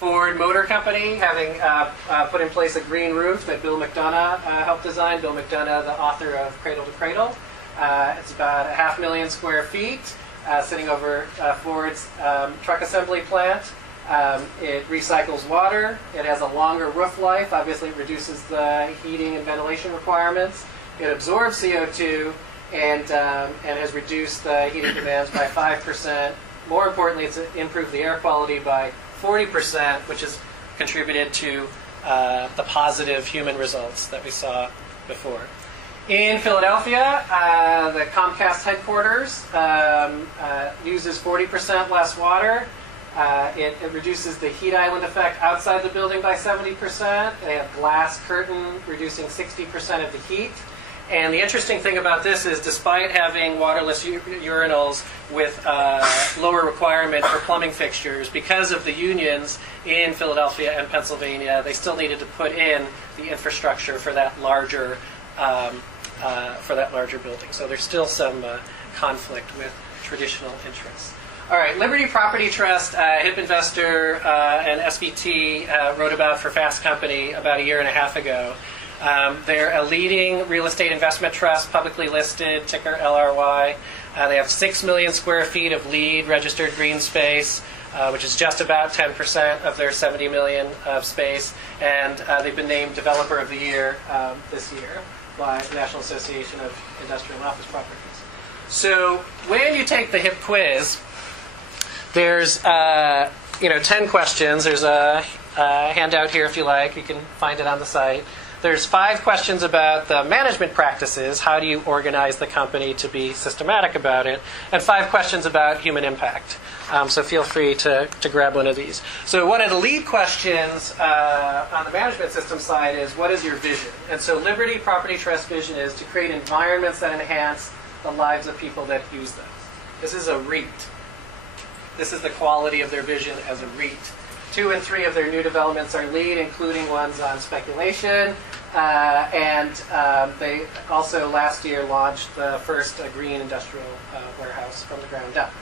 Ford Motor Company, having put in place a green roof that Bill McDonough helped design. Bill McDonough, the author of Cradle to Cradle. It's about 500,000 square feet, sitting over Ford's truck assembly plant. It recycles water. It has a longer roof life. Obviously, it reduces the heating and ventilation requirements. It absorbs CO2 and has reduced the heating demands by 5%. More importantly, it's improved the air quality by 40%, which has contributed to the positive human results that we saw before. In Philadelphia, the Comcast headquarters uses 40% less water. It reduces the heat island effect outside the building by 70%. They have glass curtain reducing 60% of the heat. And the interesting thing about this is, despite having waterless urinals with lower requirement for plumbing fixtures, because of the unions in Philadelphia and Pennsylvania, they still needed to put in the infrastructure for that larger building. So there's still some conflict with traditional interests. All right, Liberty Property Trust, HIP investor and SVT wrote about for Fast Company about a year and a half ago. They're a leading real estate investment trust, publicly listed, ticker LRY. They have 6 million square feet of LEED registered green space, which is just about 10% of their 70 million of space. And they've been named Developer of the Year this year by the National Association of Industrial and Office Properties. So when you take the HIP quiz, there's 10 questions. There's a handout here if you like. You can find it on the site. There's 5 questions about the management practices. How do you organize the company to be systematic about it? And 5 questions about human impact. So feel free to grab one of these. So one of the lead questions on the management system side is, what is your vision? And so Liberty Property Trust vision is to create environments that enhance the lives of people that use them. This is a REIT. This is the quality of their vision as a REIT. 2 and 3 of their new developments are LEED, including ones on speculation. And they also last year launched the first green industrial warehouse from the ground up.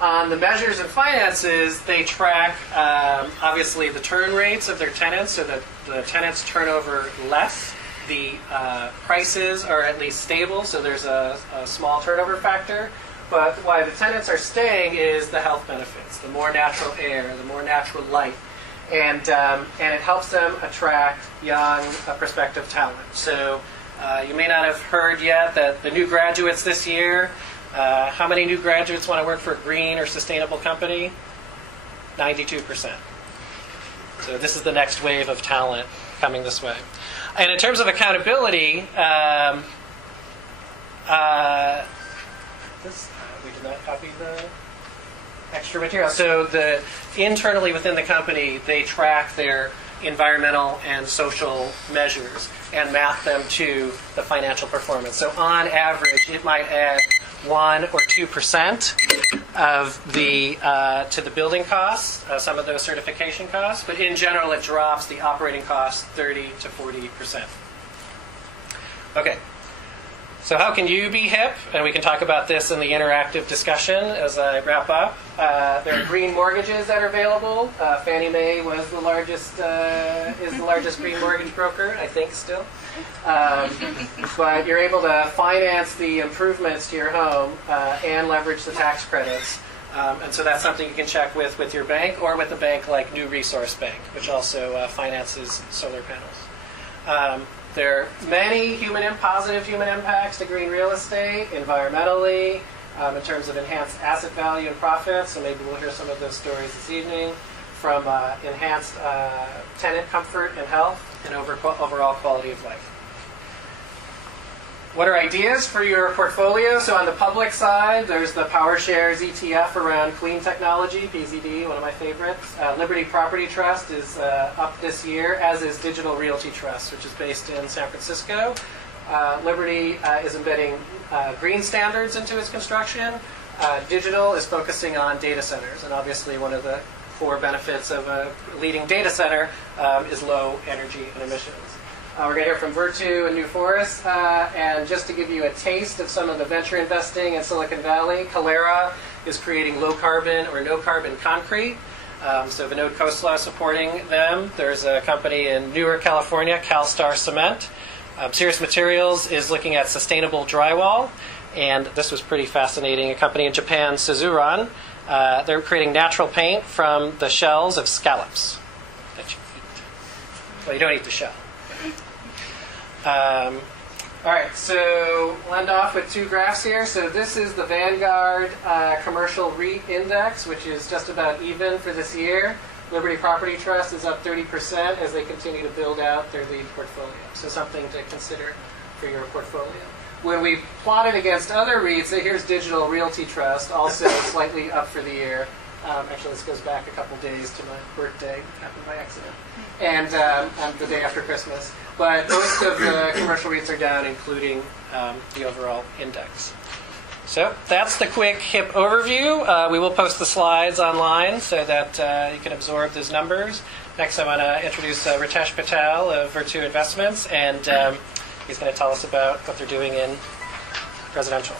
On the measures and finances, they track, obviously, the turn rates of their tenants, so that the tenants turn over less. The prices are at least stable, so there's a small turnover factor. But why the tenants are staying is the health benefits, the more natural air, the more natural light. And it helps them attract young prospective talent. So you may not have heard yet that the new graduates this year, how many new graduates want to work for a green or sustainable company? 92%. So this is the next wave of talent coming this way. And in terms of accountability, we did not copy the extra material. So internally within the company, they track their environmental and social measures and map them to the financial performance. So on average, it might add 1 or 2% of to the building costs, some of those certification costs, but in general, it drops the operating costs 30 to 40%. Okay. So how can you be HIP? And we can talk about this in the interactive discussion as I wrap up. There are green mortgages that are available. Fannie Mae was the largest, is the largest green mortgage broker, I think, still. But you're able to finance the improvements to your home and leverage the tax credits. And so that's something you can check with your bank or with a bank like New Resource Bank, which also finances solar panels. There are many positive human impacts to green real estate, environmentally, in terms of enhanced asset value and profits. So maybe we'll hear some of those stories this evening, from enhanced tenant comfort and health and overall quality of life. What are ideas for your portfolio? So on the public side, there's the PowerShares ETF around clean technology, PZD, one of my favorites. Liberty Property Trust is up this year, as is Digital Realty Trust, which is based in San Francisco. Liberty is embedding green standards into its construction. Digital is focusing on data centers, and obviously one of the core benefits of a leading data center is low energy and emissions. We're going to hear from Virtu and New Forest. And just to give you a taste of some of the venture investing in Silicon Valley, Calera is creating low carbon or no carbon concrete. So Vinod Khosla supporting them. There's a company in Newark, California, CalStar Cement. Cirrus Materials is looking at sustainable drywall. And this was pretty fascinating. A company in Japan, Suzuran, they're creating natural paint from the shells of scallops that you eat. Well, you don't eat the shell. All right, so we'll end off with two graphs here. So this is the Vanguard Commercial REIT Index, which is just about even for this year. Liberty Property Trust is up 30% as they continue to build out their lead portfolio. So something to consider for your portfolio. When we plotted against other REITs, so here's Digital Realty Trust, also slightly up for the year. Actually, this goes back a couple days to my birthday, happened by accident, and the day after Christmas. But most of the commercial REITs are down, including the overall index. So that's the quick HIP overview. We will post the slides online so that you can absorb those numbers. Next, I want to introduce Ritesh Patel of Virtu Investments, and he's going to tell us about what they're doing in residential.